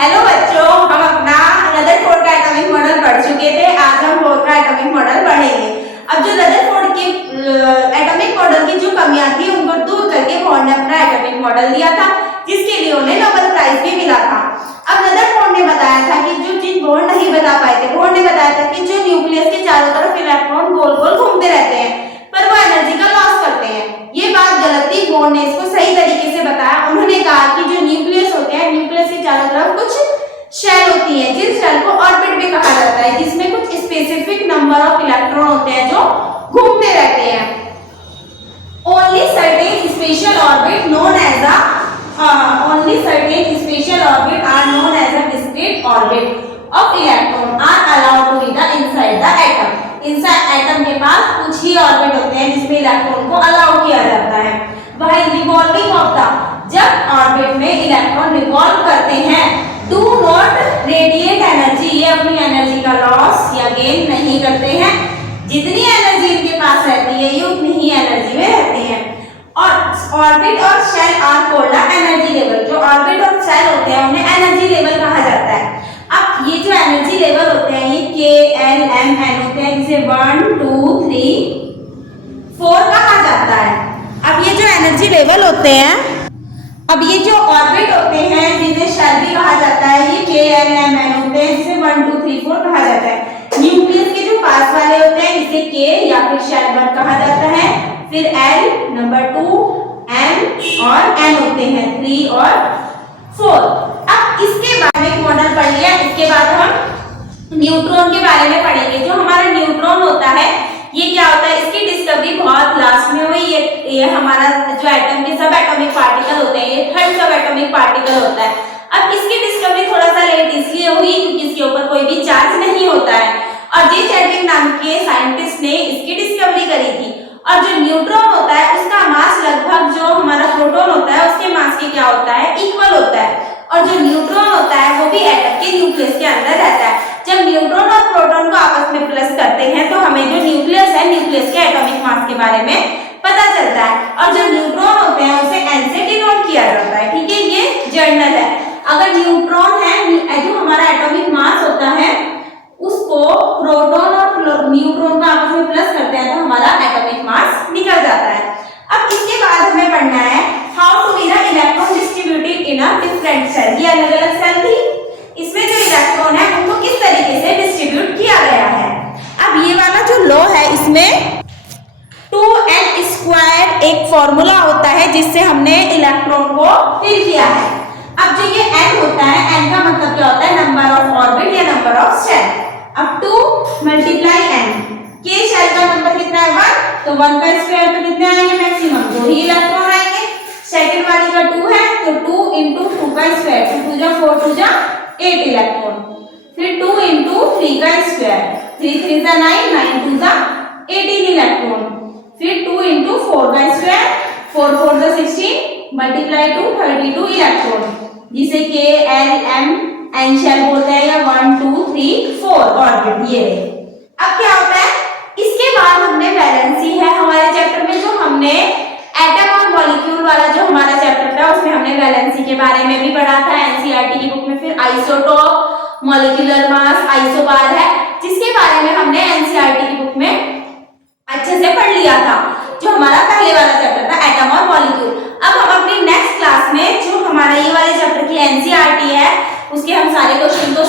Hello बच्चों, हम अपना रदरफोर्ड का एटॉमिक मॉडल पढ़ चुके थे। आज हम बोर का एटॉमिक मॉडल पढ़ेंगे। अब जो रदरफोर्ड के एटॉमिक मॉडल की जो कमियां थी उनको दूर करके बोर ने अपना एटॉमिक मॉडल दिया था, जिसके लिए उन्हें नोबेल प्राइज भी मिला था। अब रदरफोर्ड ने बताया था कि जो चीज बोर नहीं बता पाए थे, बोर ने बताया था कि जो न्यूक्लियस के चारों तरफ इलेक्ट्रॉन गोल गोल घूमते रहते हैं पर वो एनर्जी का लॉस करते हैं। ये बात गलत थी। बोर ने इसको सही तरीके से बताया। उन्होंने कहा कि जो न्यूक्लियस होते हैं, न्यूक्लियस के चारों तरफ कुछ शेल होती है, जिस शेल को ऑर्बिट भी कहा जाता है, जिसमें कुछ स्पेसिफिक नंबर ऑफ इलेक्ट्रॉन होते हैं जो घूमते रहते हैं। Only certain special orbit known as a discrete orbit of electron are allowed to be the inside the atom. Inside atom के पास कुछ ही ऑर्बिट होते हैं जिसमें इलेक्ट्रॉन को अलाउ किया जाता है। व्हाइल रिवॉल्विंग ऑफ द, जब ऑर्बिट में इलेक्ट्रॉन रिवॉल्व करते हैं, डू नॉट रेडिएट एनर्जी, ये अपनी एनर्जी का लॉस या गेन नहीं करते हैं। जितनी एनर्जी इनके पास रहती है ये उतनी ही एनर्जी में रहते हैं। और ऑर्बिट और shell are called energy level. जो ऑर्बिट और शेल होते हैं उन्हें एनर्जी लेवल कहा जाता है। अब ये जो एनर्जी लेवल होते हैं ये के एल एम एन होते हैं, जिसे 1 2 3 4 कहा जाता है। अब ये जो एनर्जी लेवल होते हैं, अब ये जो ऑर्बिट होते हैं जिन्हें शेल भी कहा जाता है, ये के एल एम एन होते हैं, जिसे 1 2 3 4 कहा जाता है। न्यूक्लियस के जो पास वाले होते हैं इसे के या फिर शेल 1 कहा जाता है, फिर एल नंबर 2 एम और एन होते हैं 3 और 4। अब इसके बाद में मॉडल पढ़ लिया, इसके बाद हम न्यूट्रॉन के बारे में पढ़ेंगे। जो हमारा न्यूट्रॉन होता है ये क्या होता है, इसकी डिस्कवरी बहुत लास्ट में हुई। ये हमारा जो एटम के सब एटॉमिक पार्टिकल होते हैं, ये थर्ड सब एटॉमिक पार्टिकल होता है। अब इसकी डिस्कवरी थोड़ा सा लेट इसलिए हुई क्योंकि इसके ऊपर कोई भी चार्ज नहीं होता है और जे चैडविक नाम के साइंटिस्ट ने इसकी डिस्कवरी करी थी। और जो न्यूट्रॉन होता है उसका मास लगभग जो हमारा प्रोटॉन होता है उसके मास के क्या होता है, इक्वल होता है। और जो न्यूट्रॉन होता है वो भी एटम के न्यूक्लियस के अंदर रहता है। जब न्यूट्रॉन और प्रोटॉन को आपस में प्लस करते हैं तो हमें जो न्यूक्लियस है, न्यूक्लियस के एटॉमिक मास के बारे में पता चलता है। और जो न्यूट्रॉन होते हैं उसे एन से डिनोट किया जाता है, ठीक है, ये जर्नल है। अगर न्यूट्रॉन है, जो हमारा एटॉमिक मास होता है उसको प्रोटॉन और न्यूट्रॉन को आपस में प्लस करते हैं तो हमारा एटॉमिक मास निकल जाता है। अब इसके बाद हमें पढ़ना है how to be the electron distributed in a different cell. ये अलग अलग सेल थी, इसमें जो इलेक्ट्रॉन है उनको किस तरीके से डिस्ट्रीब्यूट किया गया है। अब ये वाला जो लॉ है इसमें 2n² एक फॉर्मूला होता है जिससे हमने इलेक्ट्रॉन को फिल किया है। अब जो ये n होता है, n का मतलब क्या होता है, नंबर ऑफ ऑर्बिट या नंबर ऑफ शेल। अब 2 मल्टीप्लाई n, के शेल का नंबर कितना है 1, तो 1 का स्क्वायर तो कितने आएंगे, मैक्सिमम 2 ही इलेक्ट्रॉन आएंगे। सेकंड वाली का 2 है तो 2 into 2 का स्क्वायर, तो 2 जा 4 2 जा 8 इलेक्ट्रॉन। फिर 2 into 3 का स्क्वायर, 3 3 जा 9 9 2 जा 18 इलेक्ट्रॉन। फिर 2 into 4 का स्क्वायर, 4 4 जा 16 मल्टीप्लाई 2 32 इलेक्ट्रॉन, जिसे के एल एम एन शेल बोलते हैं या 1 2 3 4 ऑर्बिट। ये अब क्या होता है, इसके बाद हमने वैलेंसी है हमारे चैप्टर में, जो हमने एटम और मॉलिक्यूल वाला जो हमारा चैप्टर था उसमें हमने वैलेंसी के बारे में भी पढ़ा था एनसीईआरटी की बुक में। फिर आइसोटोप, मॉलिक्यूलर मास, आइसोबार है जिसके बारे में हमने एनसीईआरटी की बुक में अच्छे से पढ़ लिया था, जो हमारा पहले वाला चैप्टर था एटम और मॉलिक्यूल। अब हम अपनी नेक्स्ट क्लास में जो हमारा ये वाले चैप्टर की एनसीईआरटी है उसके हम सारे क्वेश्चन को